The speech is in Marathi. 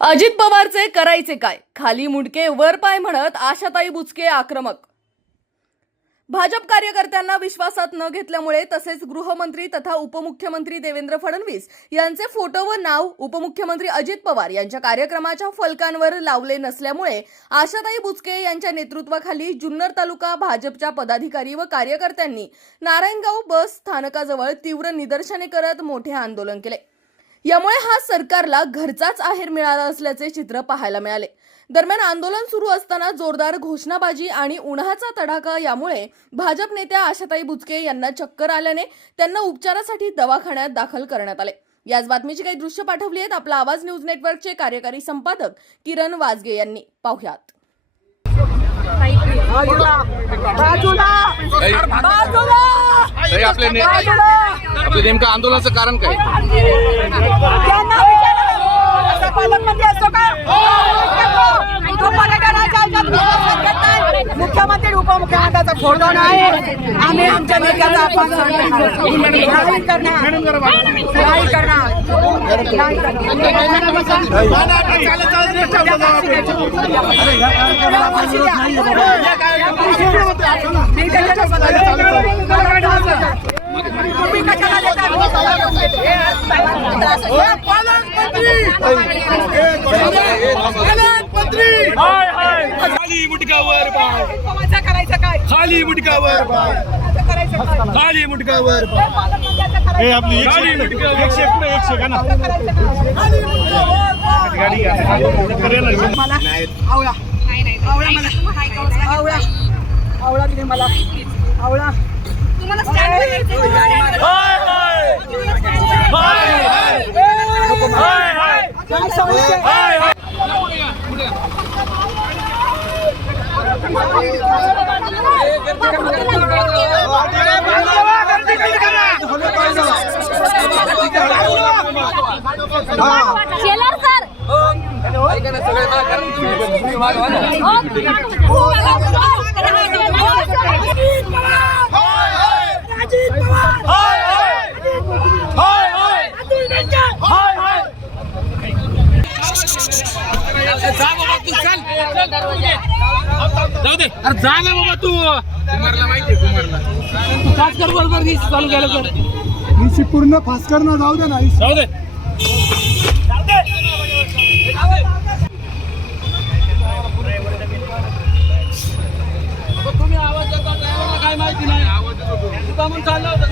अजित पवारचे करायचे काय? खाली मुंडके वर पाय म्हणत आशाताई बुचके आक्रमक. भाजप कार्यकर्त्यांना विश्वासात न घेतल्यामुळे तसेच गृहमंत्री तथा उपमुख्यमंत्री देवेंद्र फडणवीस यांचे फोटो व नाव उपमुख्यमंत्री अजित पवार यांच्या कार्यक्रमाच्या फलकांवर लावले नसल्यामुळे आशाताई बुचके यांच्या नेतृत्वाखाली जुन्नर तालुका भाजपच्या पदाधिकारी व कार्यकर्त्यांनी नारायणगाव बस स्थानकाजवळ तीव्र निदर्शने करत मोठे आंदोलन केले. यामुळे हा सरकारला घरचाच आहेर मिळाला असल्याचे चित्र पाहायला मिळाले. दरम्यान आंदोलन सुरू असताना जोरदार घोषणाबाजी आणि उन्हाचा तडाखा यामुळे भाजप नेत्या आशाताई बुचके यांना चक्कर आल्याने त्यांना उपचारासाठी दवाखान्यात दाखल करण्यात आले. याच बातमीची काही दृश्य पाठवली आहेत आपला आवाज न्यूज नेटवर्कचे कार्यकारी संपादक किरण वाजगे यांनी. पाहुयात. आपले ने- आपले नेमकं आंदोलनाचं कारण काय त्यांना विचारा असा पालकमंत्री असतो का तो पर्यटनाच्या ह्याच्यात विश्वासात घेत नाही. मुख्यमंत्री उपमुख्यमंत्र्याचा फोटो नाही आम्ही आमच्या नेत्याचा अपमान करणार नाही करणार नाही करणार नाही करणार तुम्ही कशाला खाली मुटकावर पाय काय खाली मुटकावर पाय खाली मुटकावर पाय आपली खाली मुटकावर एकशे पुढे एकशे का ना गाडी आवळा आवळा मला आवळा आवळा दिले मला आवळा शेलार सर. जाऊ दे अरे जा ना बाबा तू. कुमारला माहितीये कुमारला तू काच कर बरोबर चालू केलं तर. पूर्ण फास्कर ना जाऊ दे ना जाऊ दे. तुम्ही आवाज देता driver काय माहिती नाही. आवाज देतो चाललं होतं